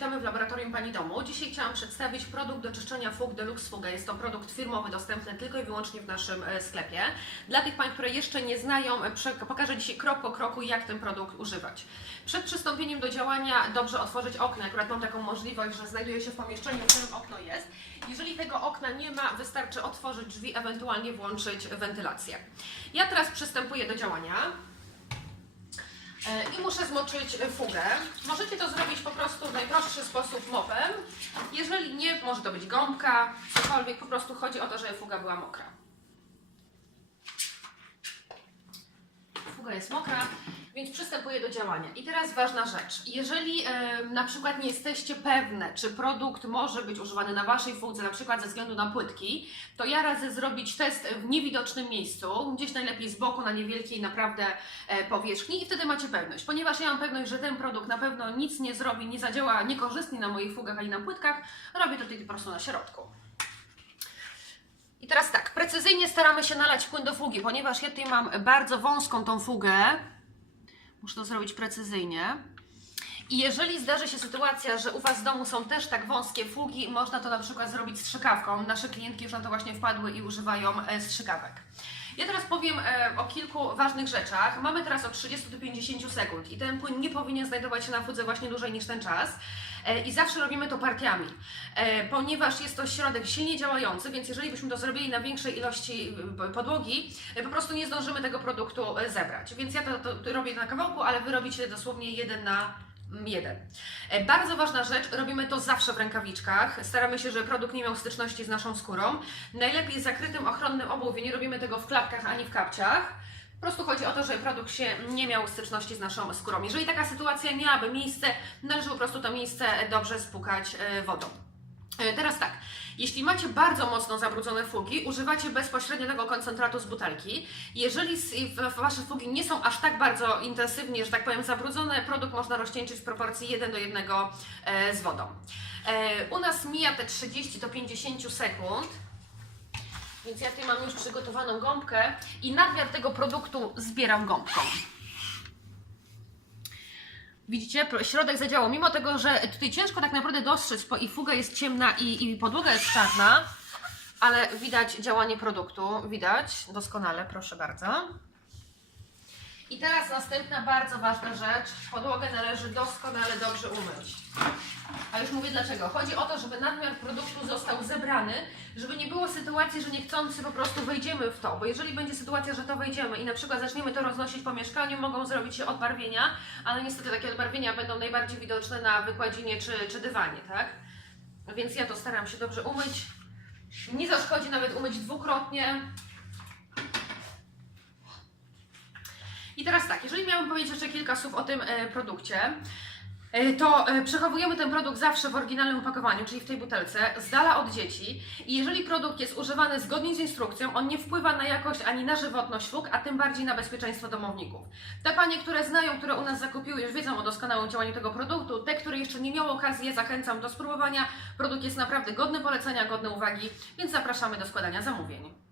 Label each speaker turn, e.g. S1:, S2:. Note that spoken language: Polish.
S1: Witamy w laboratorium Pani Domu. Dzisiaj chciałam przedstawić produkt do czyszczenia fug Deluxe Fuga. Jest to produkt firmowy, dostępny tylko i wyłącznie w naszym e, sklepie. Dla tych Pań, które jeszcze nie znają, e, pokażę dzisiaj krok po kroku, jak ten produkt używać. Przed przystąpieniem do działania dobrze otworzyć okno. Akurat mam taką możliwość, że znajduję się w pomieszczeniu, w którym okno jest. Jeżeli tego okna nie ma, wystarczy otworzyć drzwi, ewentualnie włączyć wentylację. Ja teraz przystępuję do działania. E, I muszę zmoczyć fugę. Możecie to zrobić po prostu w najprostszy sposób mopem. Jeżeli nie, może to być gąbka, cokolwiek, po prostu chodzi o to, żeby fuga była mokra. Fuga jest mokra, więc przystępuję do działania. I teraz ważna rzecz. Jeżeli e, na przykład nie jesteście pewne, czy produkt może być używany na Waszej fudze, na przykład ze względu na płytki, to ja radzę zrobić test w niewidocznym miejscu, gdzieś najlepiej z boku, na niewielkiej naprawdę e, powierzchni i wtedy macie pewność. Ponieważ ja mam pewność, że ten produkt na pewno nic nie zrobi, nie zadziała niekorzystnie na moich fugach ani na płytkach, robię to po prostu na środku. I teraz tak, precyzyjnie staramy się nalać płyn do fugi, ponieważ ja tutaj mam bardzo wąską tą fugę. Muszę to zrobić precyzyjnie. I jeżeli zdarzy się sytuacja, że u Was w domu są też tak wąskie fugi, można to na przykład zrobić strzykawką. Nasze klientki już na to właśnie wpadły i używają e, strzykawek. Ja teraz powiem e, o kilku ważnych rzeczach. Mamy teraz od 30 do 50 sekund i ten płyn nie powinien znajdować się na fudze właśnie dłużej niż ten czas. E, I zawsze robimy to partiami, e, ponieważ jest to środek silnie działający, więc jeżeli byśmy to zrobili na większej ilości podłogi, po prostu nie zdążymy tego produktu zebrać. Więc ja to, to robię na kawałku, ale Wy robicie dosłownie jeden na jeden. E, Bardzo ważna rzecz, robimy to zawsze w rękawiczkach. Staramy się, żeby produkt nie miał styczności z naszą skórą. Najlepiej zakrytym ochronnym obuwie, nie robimy tego w klapkach ani w kapciach. Po prostu chodzi o to, żeby produkt się nie miał styczności z naszą skórą. Jeżeli taka sytuacja miałaby miejsce, należy po prostu to miejsce dobrze spłukać e, wodą. E, Teraz tak, jeśli macie bardzo mocno zabrudzone fugi, używacie bezpośrednio tego koncentratu z butelki. Jeżeli Wasze fugi nie są aż tak bardzo intensywnie, że tak powiem, zabrudzone, produkt można rozcieńczyć w proporcji 1 do 1 e, z wodą. E, U nas mija te 30 do 50 sekund. Więc ja tutaj mam już przygotowaną gąbkę i nadmiar tego produktu zbieram gąbką. Widzicie, środek zadziałał, mimo tego, że tutaj ciężko tak naprawdę dostrzec, bo i fuga jest ciemna i, i podłoga jest czarna, ale widać działanie produktu, widać. Doskonale, proszę bardzo. I teraz następna bardzo ważna rzecz, podłogę należy doskonale dobrze umyć. A już mówię dlaczego. Chodzi o to, żeby nadmiar produktu został zebrany, żeby nie było sytuacji, że niechcący po prostu wejdziemy w to, bo jeżeli będzie sytuacja, że to wejdziemy i na przykład zaczniemy to roznosić po mieszkaniu, mogą zrobić się odbarwienia, ale niestety takie odbarwienia będą najbardziej widoczne na wykładzinie czy, czy dywanie, tak? Więc ja to staram się dobrze umyć. Nie zaszkodzi nawet umyć dwukrotnie. I teraz tak, jeżeli miałabym powiedzieć jeszcze kilka słów o tym e, produkcie, e, to e, przechowujemy ten produkt zawsze w oryginalnym opakowaniu, czyli w tej butelce, z dala od dzieci. I jeżeli produkt jest używany zgodnie z instrukcją, on nie wpływa na jakość ani na żywotność fug, a tym bardziej na bezpieczeństwo domowników. Te panie, które znają, które u nas zakupiły, już wiedzą o doskonałym działaniu tego produktu. Te, które jeszcze nie miały okazji, zachęcam do spróbowania. Produkt jest naprawdę godny polecenia, godny uwagi, więc zapraszamy do składania zamówień.